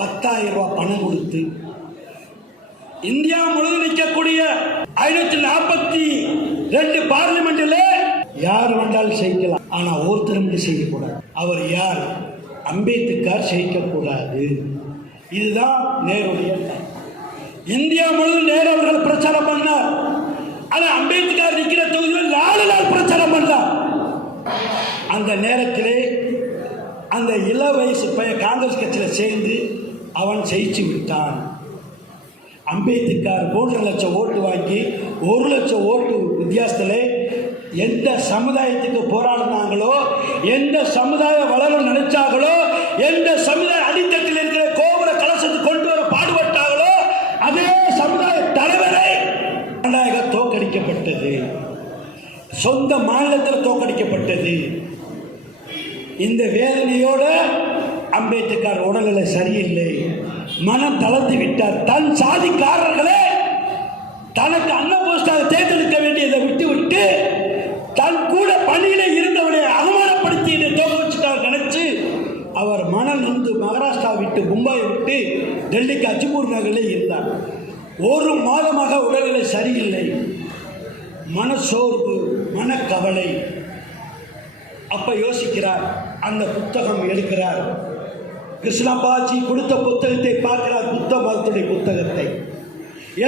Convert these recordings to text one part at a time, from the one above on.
10,000 ரூபாய் பணம் கொடுத்து இந்தியா முழுவதும் நிற்கக்கூடிய 542 பார்லிமெண்ட்ல யார் வேண்டாலும் செய்யலாம். ஆனா ஒருத்தர் மட்டும் செய்யக்கூடாது. அவர் யார்? அம்பேத்கர் செய்யக்கூடாது. இதுதான் நேருடைய. இந்தியா முழுவதும் நேரு அவர்கள் பிரச்சாரம் பண்ணார். ஆனா அம்பேத்கர் நிற்கிற தொகுதியில் 4 நாள் பிரச்சாரம் பண்ணார். அந்த நேரத்திலே அந்த இள வயசு பையன் காங்கிரஸ் கட்சியில் சேர்ந்து அவன் ஜெயிச்சு விட்டான். அம்பேத்கர் 3 லட்சம் ஓட்டு வாங்கி 1 லட்சம் ஓட்டு வித்தியாசத்தில் எந்த சமுதாயத்துக்கு போராடினாங்களோ, எந்த சமுதாயம் வளர நினைச்சாங்களோ, எந்த சமுதாய அடித்தட்டில் இருக்கிற கோபுர கலசத்துக்கு கொண்டு வர பாடுபட்டாங்களோ, அதே சமுதாய தலைவரை தோற்கடிக்கப்பட்டது. சொந்த மாநிலத்தில் தோற்கடிக்கப்பட்டது. இந்த வேதனையோட அம்பேத்கர் உடல்நிலை சரியில்லை, மனம் தளர்ந்து விட்டார். தன் சாதிக்காரர்களே தனக்கு அன்னபோஸ்டாக தேர்ந்தெடுக்க வேண்டியதை விட்டுவிட்டு தன் கூட பணியில இருந்தவரை அவமானப்படுத்தி தோற்கடிச்சுட்டார் நினைச்சு அவர் மனம் நொந்து மகாராஷ்டிரா விட்டு, மும்பையை விட்டு டெல்லிக்கு அஜ்மூர் நகரில் இருந்தார். 1 மாதமாக உடல்நிலை சரியில்லை, மனசோர்வு, மனக்கவலை. அப்ப யோசிக்கிறார். அந்த புத்தகம் எடுக்கிறார். கிருஷ்ணபாஜி கொடுத்த புத்தகத்தை பார்க்கிறார். புத்த மதத்துடைய புத்தகத்தை,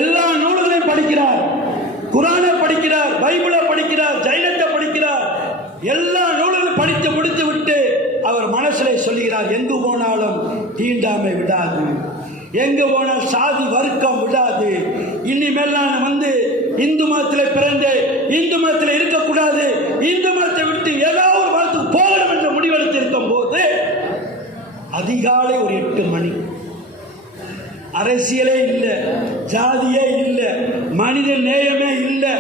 எல்லா நூல்களையும் படிக்கிறார். குரானை படிக்கிறார், பைபிளை படிக்கிறார், ஜைனத்தை படிக்கிறார். எல்லா நூல்களையும் படித்து முடித்து விட்டு அவர் மனசிலே சொல்லுகிறார், எங்கு போனாலும் தீண்டாமை விடாது, எங்கு போனால் சாதி வர்க்கம் விடாது. இனிமேல் நான் இந்து மதத்தில் பிறந்து இந்து மதத்தில் இருக்கக்கூடாது, இந்து மதத்தை விட்டு ஏதாவது ஒரு மதத்துக்கு போகணும் என்ற முடிவெடுத்து இருக்கும் போது அதிகாலை ஒரு 8 மணி, அரசியலே இல்லை, ஜாதியே இல்லை, மனித நேயமே இல்லை,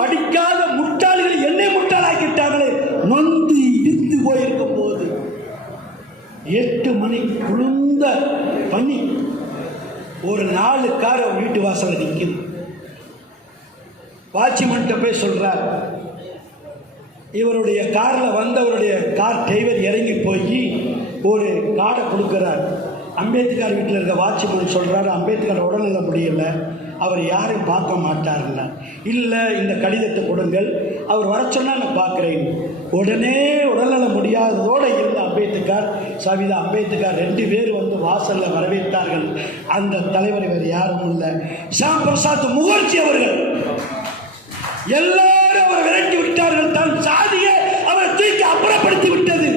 படிக்காத முட்டாள்களை என்னை முட்டாளாக்கிட்டாங்களே, நொந்து இடிந்து போயிருக்கும் போது 8 மணி குளிர்ந்த பனி, ஒரு 4 கார் வீட்டு வாசல்ல நிற்குது. வாட்ச்மேன்ட்ட போய் சொல்றார். இவருடைய காரில் வந்தவருடைய கார் டிரைவர் இறங்கி போய் ஒரு கார்டை கொடுக்கிறார். அம்பேத்கர் வீட்டில் இருக்க வாட்ச்மேன் சொல்றாரு, அம்பேத்கர் உடல்நல முடியல, அவர் யாரையும் பார்க்க மாட்டாருல்ல. இல்லை, இந்த கடிதத்தை கொடுங்கள், அவர் வர சொன்னா நான் பார்க்குறேன். உடனே உடல்நல முடியாததோடு இருந்த அம்பேத்கர், சவிதா அம்பேத்கர் 2 பேர் வாசலில் வரவேற்றார்கள். அந்த தலைவர் வேறு யாரும் இல்லை, ஷாம் பிரசாத் முகர்ஜி அவர்கள். எல்லாரும் அவரை விரட்டி விட்டார்கள். தன் சாதியை அவரை தூக்கி அப்புறப்படுத்தி விட்டது.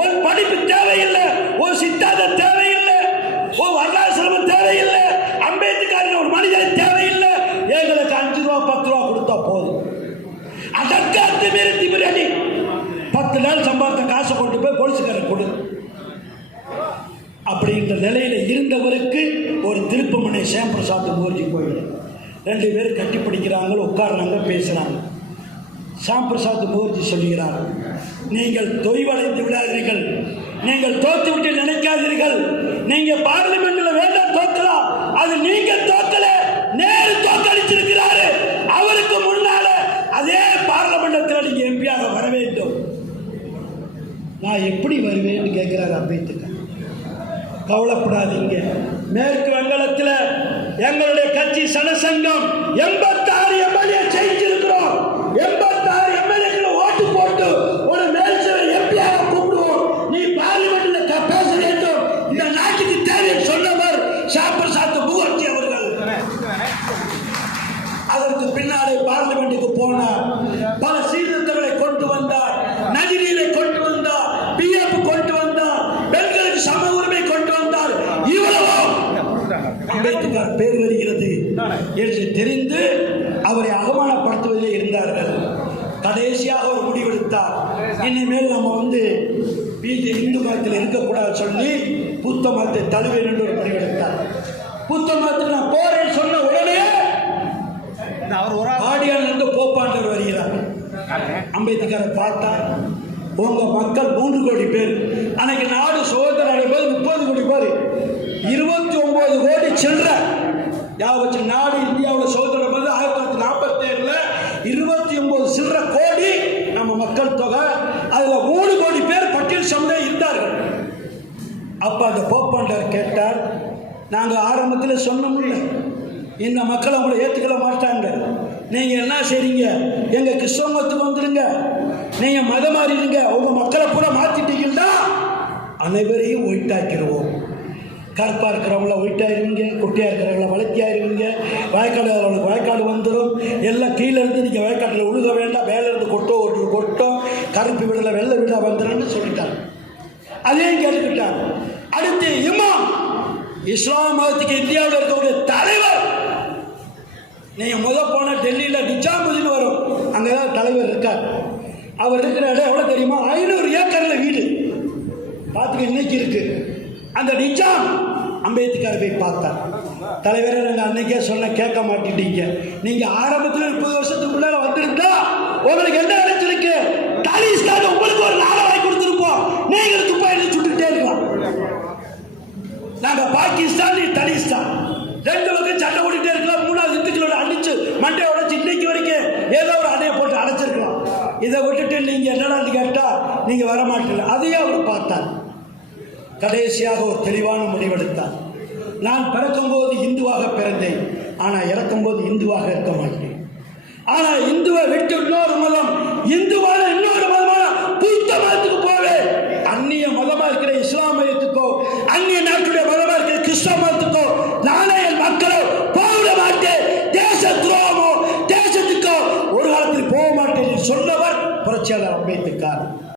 ஒரு படிப்பு தேவையில்லை, ஒரு சித்தாந்தம் தேவையில்லை, ஒரு வரலாறு சிரமம் தேவையில்லை, அம்பேத்கர் ஒரு மனிதன் தேவையில்லை. எங்களுக்கு 5 ரூபா 10 ரூபா கொடுத்தா போதும். அதற்கு அத்துமீறி திமிரடி 10 நாள் சம்பாதித்த காசை கொண்டு போய் போலீஸ்காரர் கொடு அப்படின்ற நிலையில இருந்தவருக்கு ஒரு திருப்பமனை ஷாம் பிரசாத் முகர்ஜி கோயில் 2 பேர் கட்டி பிடிக்கிறாங்க, உட்கார்றாங்க, பேசுறாங்க. ஷாம் பிரசாத் முகர்ஜி சொல்லுகிறார், நீங்கள் தொய்வடைந்து விடாதீர்கள், நீங்கள் தோத்து விட்டு நினைக்காதீர்கள். நீங்க பார்லிமெண்ட்ல வேண்டாம் தோக்கலாம், அது நீங்க தோக்கல, நேரு தோக்கடிச்சிருக்கிறாரு. அவருக்கு முன்னால அதே பார்லிமெண்ட்ல நீங்க எம்பியாக வர வேண்டும். நான் எப்படி வருவேன்னு கேட்கிறார் அம்பேத்கர். கவலைப்படாதீங்க, மேற்கு வங்காளத்தில் எங்களுடைய கட்சி சனசங்கம் 86 எம்எல்ஏ ஜெயிச்சிருக்கிறோம். 86 எம்எல்ஏ ஓட்டு போட்டு ஒரு மேல்சபை எம்பியாக கூப்பிடுவோம். நீ பார்லிமெண்ட்ல பேச வேண்டும், இந்த நாட்டுக்கு தேவை சொன்னவர் ஷாம் பிரசாத் முகர்ஜி அவர்கள். அதற்கு பின்னாலே பார்லிமெண்ட்டுக்கு போனார், பல சீர்திருத்தங்களை கொண்டு வந்தார், நதிநீரை கொண்டு வந்தார், பிஎஃப் கொண்டு வந்தார், பெண்களுக்கு சம உரிமை கொண்டு வந்தார். இவ்வளவோ அம்பேத்கர் பேர் வருகிறது என்று தெரிந்து அவரை அவமானப்படுத்துவதிலே இருந்தார்கள். கடைசியாக ஒரு முடிவெடுத்தார், இனிமேல் நம்ம இந்து மதத்தில் இருக்கக்கூடாது சொல்லி புத்த மதத்தை தழுவேன் என்று ஒரு முடிவெடுத்தார். புத்த மதத்தில் நான் போறேன் சொன்ன உடனே ஆடியால் இருந்து போப்பாண்டவர் வருகிறார். அம்பேத்கரை பார்த்தார். உங்க மக்கள் 3 கோடி பேர், அன்னைக்கு நாடு சுதந்திரம் அடைவது 30 கோடி பேர், 29 கோடி சில்லற யாவற்று நாடு இந்தியாவில் சுதந்திரம் 1947 29 சில்லற கோடி நம்ம மக்கள் தொகை. அதுல 3 கோடி பேர் பட்டியல் சமுதாயம் இருந்தார்கள். அப்போ அந்த போப்பாண்டவர் கேட்டார், நாங்கள் ஆரம்பத்தில் சொன்னோம்ல, இந்த மக்கள் அவங்களை ஏற்றுக்கல மாட்டாங்க, நீங்கள் என்ன செய்றீங்க, எங்கள் கிறிஸ்தவ மதத்துக்கு வந்துடுங்க, நீங்கள் மதம் மாறிடுங்க, உங்கள் மக்களை பூரா மாற்றிட்டீங்கன்னா அனைவரையும் ஒயிட்டாக்கிடுவோம். கருப்பாக இருக்கிறவங்கள ஒயிட்டாயிருவீங்க, குட்டியாக இருக்கிறவங்கள வளர்த்தியாயிருவீங்க, வயக்காடு அவங்களுக்கு வயக்காடு வந்துடும், எல்லாம் கீழே இருந்து நீங்கள் வயக்காட்டில் உழுக வேண்டாம், மேலே இருந்து கொட்டம் கருப்பு விடலை வெள்ளை விட வந்துடும்னு சொல்லிட்டாங்க. அதையும் கேட்டுக்கிட்டாங்க. அடுத்து இமாம், இஸ்லாம் மதத்துக்கு இந்தியாவில் இருக்கக்கூடிய தலைவர். நீங்கள் போன டெல்லியில் நிஜாமுதீன் வரும், அங்கே தான் தலைவர் இருக்கார். அவர் இருக்கிற இடம் எவ்வளோ தெரியுமா? 500 ஏக்கரில் வீடு பார்த்துக்க இன்னைக்கு இருக்கு. அந்த நிஜாம் அம்பேத்கர் போய் பார்த்தார். தலைவரை நாங்கள் அன்னைக்கே சொன்ன, கேட்க மாட்டேட்டீங்க, நீங்கள் ஆரம்பத்தில் 30 வருஷத்துக்குள்ளார வந்திருந்தா உங்களுக்கு என்ன நினைச்சிருக்கு, தாலிஸ்தான் உங்களுக்கு ஒரு நாளை வாங்கி கொடுத்துருப்போம், நீங்கள் துப்பாக்கி சுட்டுக்கிட்டே இருக்கலாம். நாங்கள் பாகிஸ்தான், நீ தலிஸ்தான், 2 பக்கம் சண்டை போட்டுட்டே இருக்கலாம். 3வது இந்துக்களோட அடிச்சு மண்டையை உடைச்சு இன்னைக்கு வரைக்கும் ஏதோ ஒரு அணையை போட்டு அடைச்சிருக்கலாம். இதை விட்டுட்டு நீங்கள் என்னடான்னு கேட்டால் நீங்கள் வரமாட்டீங்க. அதையே அவர் பார்த்தார். கடைசியாக ஒரு தெளிவான முடிவெடுத்தார். நான் பிறக்கும்போது இந்துவாக பிறந்தேன், ஆனால் இறக்கும்போது இந்துவாக இருக்க மாட்டேன். ஆனால் இந்துவை விட்டு இன்னொரு மதம், இந்துவான இன்னொரு மதமான புத்த மதத்துக்கு போவேன். அந்நிய மதமாக இருக்கிற இஸ்லாம் மதத்துக்கோ, அந்நிய நாட்டுடைய மதமாக இருக்கிற கிறிஸ்தவ